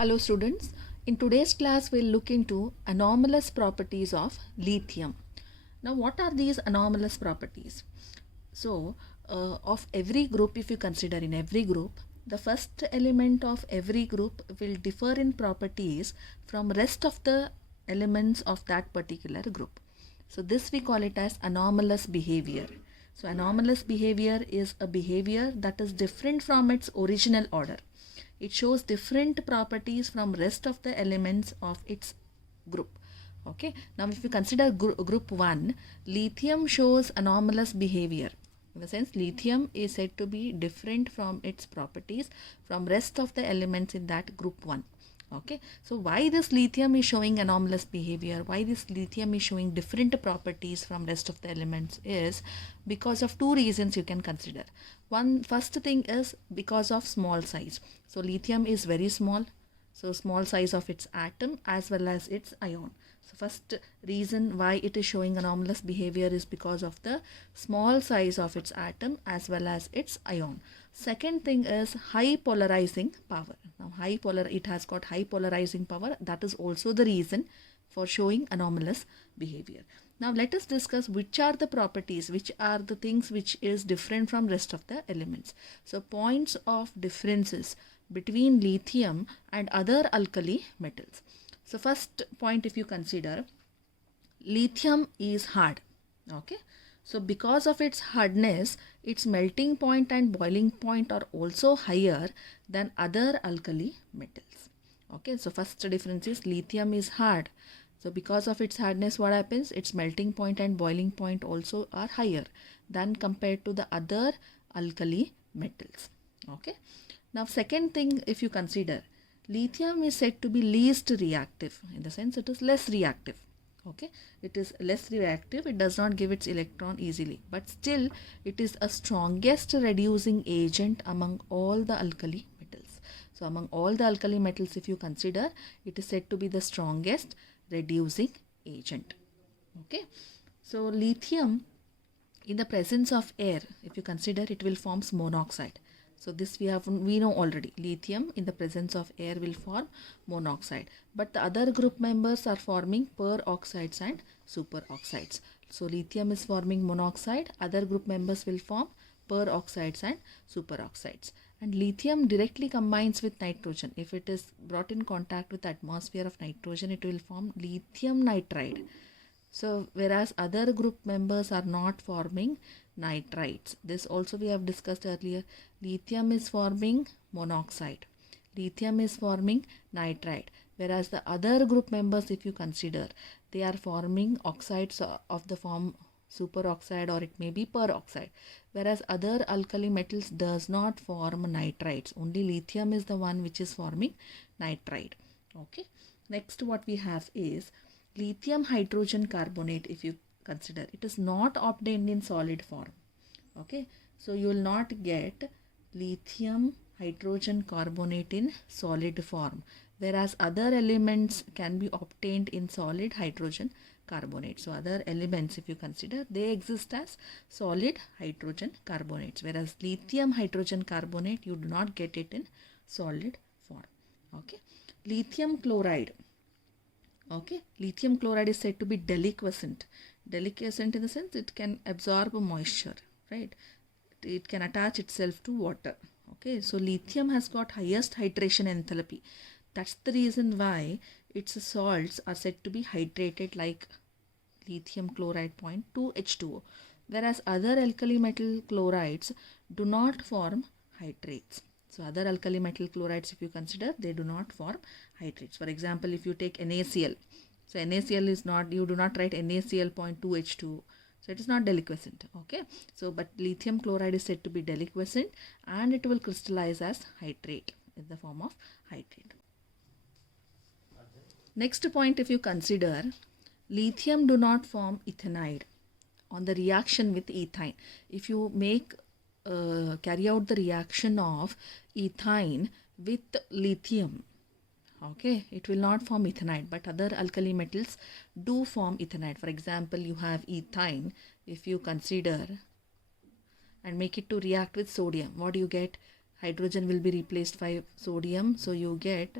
Hello students, in today's class we'll look into anomalous properties of lithium. Now what are these anomalous properties? So of every group, if you consider in every group, the first element of every group will differ in properties from rest of the elements of that particular group. So this we call it as anomalous behavior. So anomalous behavior is a behavior that is different from its original order. It shows different properties from rest of the elements of its group. Okay, now if you consider group 1, lithium shows anomalous behavior. In the sense, lithium is said to be different from its properties from rest of the elements in that group 1. Okay, so why this lithium is showing anomalous behavior, why this lithium is showing different properties from rest of the elements is because of two reasons you can consider. First thing is because of small size. So lithium is very small, so small size of its atom as well as its ion. So first reason why it is showing anomalous behavior is because of the small size of its atom as well as its ion. Second thing is high polarizing power. Now it has got high polarizing power. That is also the reason for showing anomalous behavior. Now let us discuss which are the properties, which are the things which is different from rest of the elements. So points of differences between lithium and other alkali metals. So first point, if you consider, lithium is hard. Okay, so because of its hardness, its melting point and boiling point are also higher than other alkali metals. Okay, so first difference is lithium is hard. So because of its hardness, what happens? Its melting point and boiling point also are higher than compared to the other alkali metals. Okay. Now second thing, if you consider, lithium is said to be least reactive. In the sense, it is less reactive. Okay, it is less reactive, it does not give its electron easily, but still it is a strongest reducing agent among all the alkali metals. So among all the alkali metals, if you consider, it is said to be the strongest reducing agent. Okay, so lithium in the presence of air, if you consider, it will form monoxide. So this we know already. Lithium in the presence of air will form monoxide. But the other group members are forming peroxides and superoxides. So lithium is forming monoxide. Other group members will form peroxides and superoxides. And lithium directly combines with nitrogen. If it is brought in contact with the atmosphere of nitrogen, it will form lithium nitride. So whereas other group members are not forming nitrides. This also we have discussed earlier. Lithium is forming monoxide. Lithium is forming nitride. Whereas the other group members, if you consider, they are forming oxides of the form superoxide or it may be peroxide. Whereas other alkali metals does not form nitrides. Only lithium is the one which is forming nitride. Okay. Next what we have is lithium hydrogen carbonate. If you consider, it is not obtained in solid form. Okay, so you will not get lithium hydrogen carbonate in solid form, whereas other elements can be obtained in solid hydrogen carbonate. So other elements, if you consider, they exist as solid hydrogen carbonates, whereas lithium hydrogen carbonate, you do not get it in solid form. Okay, lithium chloride. Okay, lithium chloride is said to be deliquescent. Deliquescent in the sense it can absorb moisture, right? It can attach itself to water. Okay, so lithium has got highest hydration enthalpy. That's the reason why its salts are said to be hydrated like lithium chloride 0.2H2O, whereas other alkali metal chlorides do not form hydrates. So other alkali metal chlorides, if you consider, they do not form hydrates. For example, if you take NaCl, so NaCl is not, you do not write NaCl 0.2H2O. So it is not deliquescent. Okay. So but lithium chloride is said to be deliquescent and it will crystallize as hydrate in the form of hydrate. Next point, if you consider, lithium do not form ethanide on the reaction with ethyne. If you carry out the reaction of ethyne with lithium, okay, it will not form ethanide, but other alkali metals do form ethanide. For example, you have ethyne. If you consider and make it to react with sodium, what do you get? Hydrogen will be replaced by sodium, so you get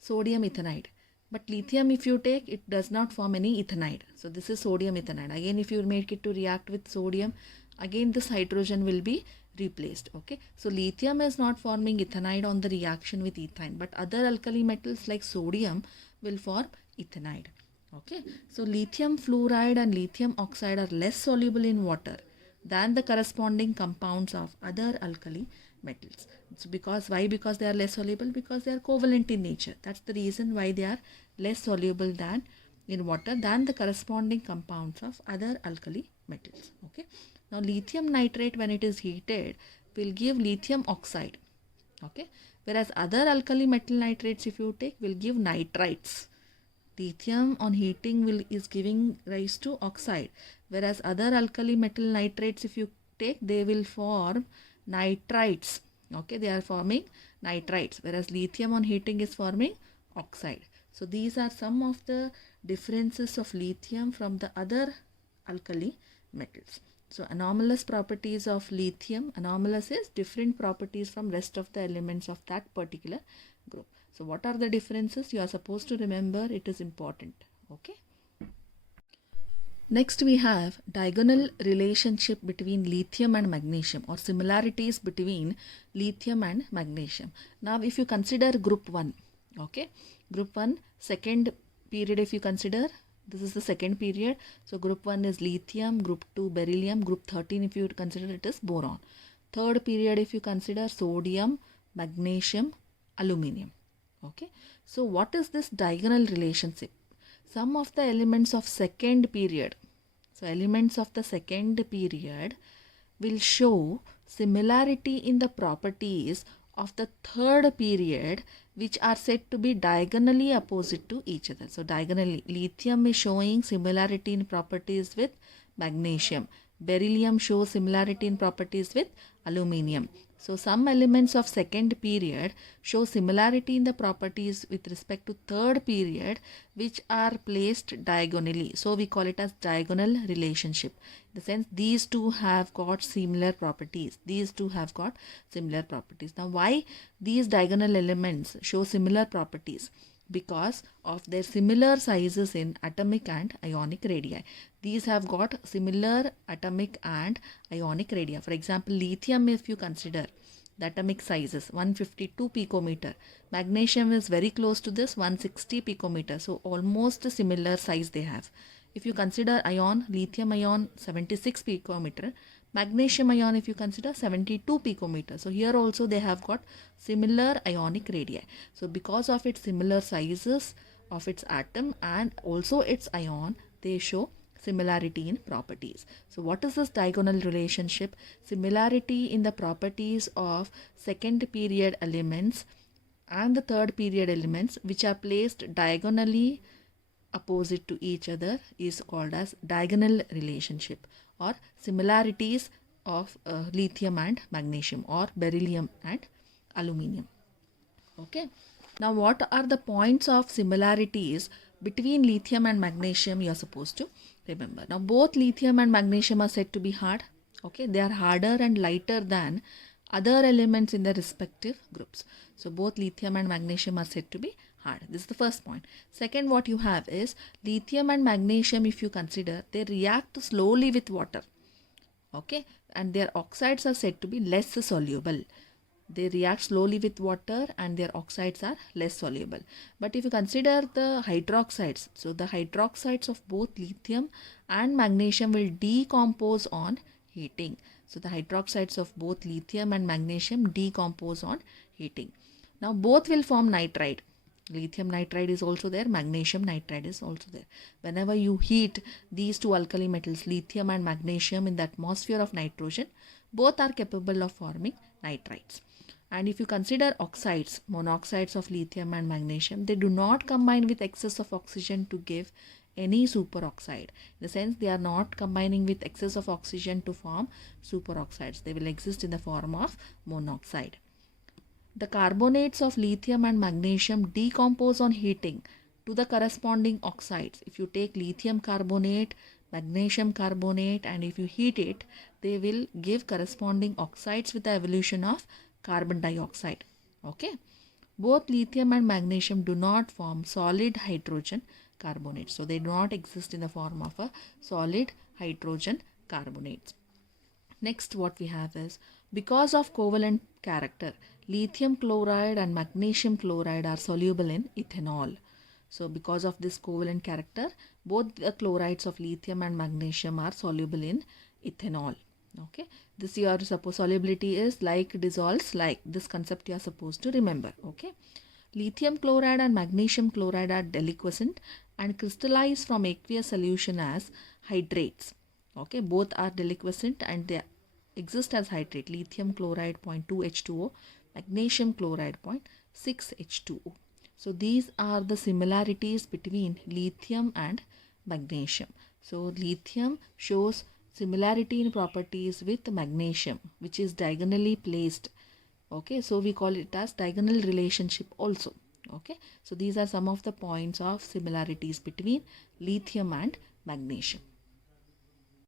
sodium ethanide. But lithium, if you take, it does not form any ethanide. So this is sodium ethanide. Again, if you make it to react with sodium, again this hydrogen will be replaced. Okay, so lithium is not forming ethanide on the reaction with ethyne, but other alkali metals like sodium will form ethanide. Okay, so lithium fluoride and lithium oxide are less soluble in water than the corresponding compounds of other alkali metals. So why? Because they are less soluble, because they are covalent in nature. That's the reason why they are less soluble than in water than the corresponding compounds of other alkali metals. Okay, now lithium nitrate, when it is heated, will give lithium oxide. Okay, whereas other alkali metal nitrates, if you take, will give nitrites. Lithium on heating is giving rise to oxide, whereas other alkali metal nitrates, if you take, they will form nitrites. Okay, they are forming nitrites, whereas lithium on heating is forming oxide. So these are some of the differences of lithium from the other alkali metals. So anomalous properties of lithium, anomalous is different properties from rest of the elements of that particular group. So what are the differences? You are supposed to remember, it is important. Okay. Next we have diagonal relationship between lithium and magnesium, or similarities between lithium and magnesium. Now if you consider group 1, okay, group 1 second period, if you consider, this is the second period. So group 1 is lithium, group 2 beryllium, group 13 if you consider, it is boron. Third period if you consider, sodium, magnesium, aluminium. Okay, so what is this diagonal relationship? Some of the elements of second period, so elements of the second period will show similarity in the properties of the third period, which are said to be diagonally opposite to each other. So diagonally, lithium is showing similarity in properties with magnesium. Beryllium shows similarity in properties with aluminium. So some elements of second period show similarity in the properties with respect to third period, which are placed diagonally. So we call it as diagonal relationship. In the sense, these two have got similar properties. These two have got similar properties. Now why these diagonal elements show similar properties? Because of their similar sizes in atomic and ionic radii. These have got similar atomic and ionic radii. For example, lithium, if you consider the atomic sizes, 152 picometer. Magnesium is very close to this, 160 picometer. So almost a similar size they have. If you consider ion, lithium ion 76 picometer. Magnesium ion, if you consider, 72 picometer. So here also they have got similar ionic radii. So because of its similar sizes of its atom and also its ion, they show similarity in properties. So what is this diagonal relationship? Similarity in the properties of second period elements and the third period elements, which are placed diagonally opposite to each other, is called as diagonal relationship, or similarities of lithium and magnesium, or beryllium and aluminium. Okay, now what are the points of similarities between lithium and magnesium? You are supposed to remember. Now both lithium and magnesium are said to be hard. Okay, they are harder and lighter than other elements in the respective groups. So both lithium and magnesium are said to be hard. This is the first point. Second, what you have is lithium and magnesium, if you consider, they react slowly with water. Okay, and their oxides are said to be less soluble. They react slowly with water and their oxides are less soluble. But if you consider the hydroxides, so the hydroxides of both lithium and magnesium will decompose on heating. So the hydroxides of both lithium and magnesium decompose on heating. Now both will form nitride. Lithium nitride is also there, magnesium nitride is also there. Whenever you heat these two alkali metals, lithium and magnesium, in the atmosphere of nitrogen, both are capable of forming nitrides. And if you consider oxides, monoxides of lithium and magnesium, they do not combine with excess of oxygen to give any superoxide. In the sense, they are not combining with excess of oxygen to form superoxides. They will exist in the form of monoxide. The carbonates of lithium and magnesium decompose on heating to the corresponding oxides. If you take lithium carbonate, magnesium carbonate, and if you heat it, they will give corresponding oxides with the evolution of carbon dioxide. Okay. Both lithium and magnesium do not form solid hydrogen carbonates. So they do not exist in the form of a solid hydrogen carbonates. Next, what we have is, because of covalent character, lithium chloride and magnesium chloride are soluble in ethanol. So because of this covalent character, both the chlorides of lithium and magnesium are soluble in ethanol. Okay, this your suppose solubility is like dissolves like. This concept you are supposed to remember. Okay, lithium chloride and magnesium chloride are deliquescent and crystallize from aqueous solution as hydrates. Okay, both are deliquescent and they exist as hydrate. Lithium chloride 0.2 H2O, magnesium chloride 0.6 H2O. So these are the similarities between lithium and magnesium. So lithium shows similarity in properties with magnesium, which is diagonally placed. Okay, so we call it as diagonal relationship also. Okay, so these are some of the points of similarities between lithium and magnesium.